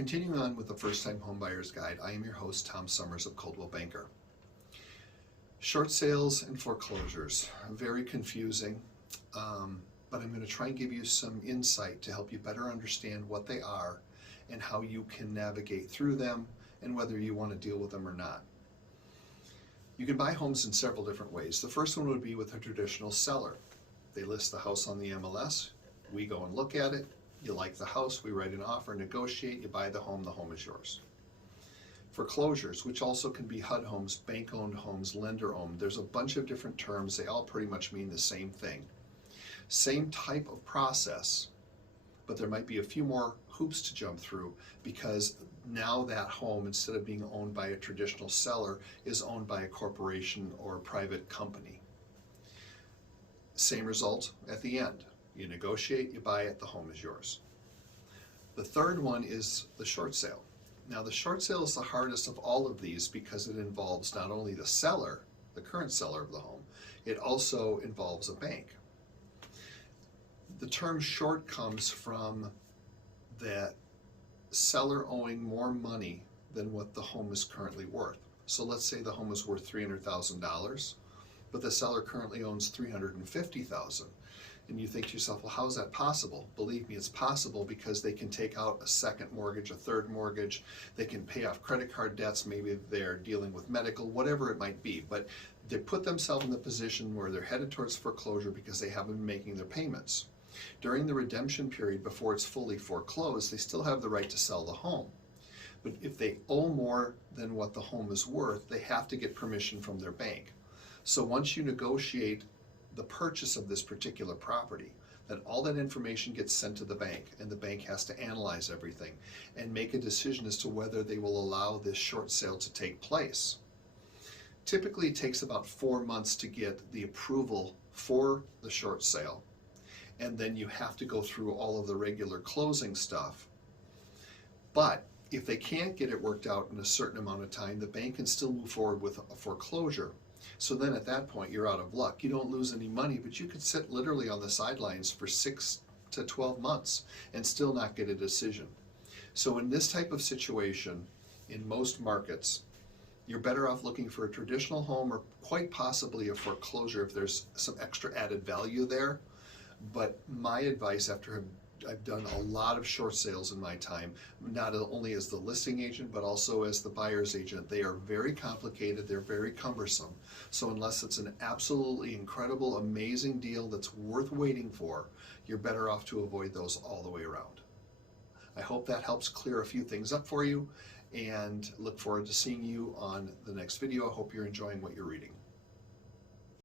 Continuing on with the First-Time Homebuyer's Guide, I am your host, Tom Summers of Coldwell Banker. Short sales and foreclosures, very confusing, but I'm going to try and give you some insight to help you better understand what they are and how you can navigate through them and whether you want to deal with them or not. You can buy homes in several different ways. The first one would be with a traditional seller. They list the house on the MLS, we go and look at it, you like the house, we write an offer, negotiate, you buy the home is yours. Foreclosures, which also can be HUD homes, bank-owned homes, lender-owned. There's a bunch of different terms. They all pretty much mean the same thing. Same type of process, but there might be a few more hoops to jump through because now that home, instead of being owned by a traditional seller, is owned by a corporation or a private company. Same result at the end. You negotiate, you buy it, the home is yours. The third one is the short sale. Now the short sale is the hardest of all of these because it involves not only the seller, the current seller of the home, it also involves a bank. The term short comes from that seller owing more money than what the home is currently worth. So let's say the home is worth $300,000, but the seller currently owns $350,000. And you think to yourself, well, how is that possible? Believe me, it's possible because they can take out a second mortgage, a third mortgage, they can pay off credit card debts, maybe they're dealing with medical, whatever it might be. But they put themselves in the position where they're headed towards foreclosure because they haven't been making their payments. During the redemption period, before it's fully foreclosed, they still have the right to sell the home. But if they owe more than what the home is worth, they have to get permission from their bank. So once you negotiate the purchase of this particular property, then all that information gets sent to the bank, and the bank has to analyze everything and make a decision as to whether they will allow this short sale to take place. Typically it takes about 4 months to get the approval for the short sale, and then you have to go through all of the regular closing stuff. But if they can't get it worked out in a certain amount of time, the bank can still move forward with a foreclosure. So then at that point, you're out of luck. You don't lose any money, but you could sit literally on the sidelines for 6 to 12 months and still not get a decision. So in this type of situation, in most markets, you're better off looking for a traditional home or quite possibly a foreclosure if there's some extra added value there. But my advice, after I've done a lot of short sales in my time, not only as the listing agent, but also as the buyer's agent. They are very complicated, they're very cumbersome. So unless it's an absolutely incredible, amazing deal that's worth waiting for, you're better off to avoid those all the way around. I hope that helps clear a few things up for you, and look forward to seeing you on the next video. I hope you're enjoying what you're reading.